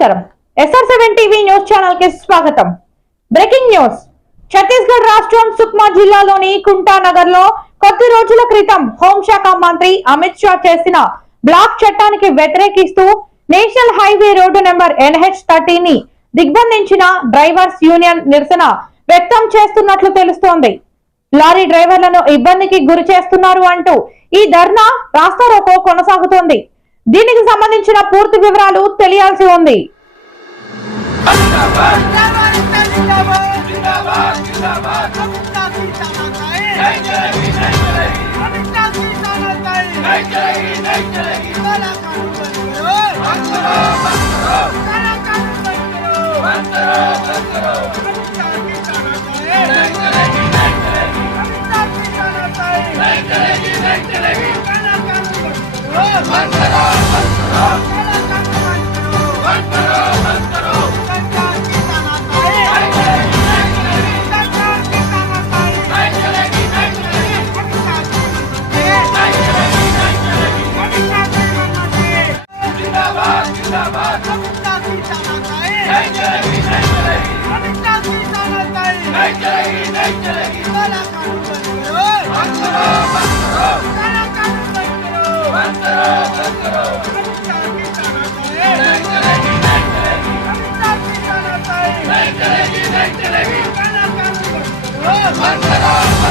నమస్కారం. SR seven TV news ఛానల్కి స్వాగతం. Breaking news. ఛత్తీస్గఢ్ రాష్ట్రం సుక్మా జిల్లాలోని కుంటా నగర్లో కొద్ది రోజుల క్రితం హోంశాఖ మంత్రి అమిత్ షా చేసిన బ్లాక్ చట్టానికి వ్యతిరేకిస్తూ national highway road number NH థర్టీని దిగ్బంధించిన డ్రైవర్స్ యూనియన్ నిరసన వ్యక్తం చేస్తున్నట్లు తెలుస్తోంది. లారీ డ్రైవర్లను ఇబ్బందికి గురి చేస్తున్నారు అంటూ ఈ ధర్నా రాస్తారోకో కొనసాగుతోంది. దీనికి సంబంధించిన పూర్తి వివరాలు తెలియాల్సి ఉంది. Bandará, bandará.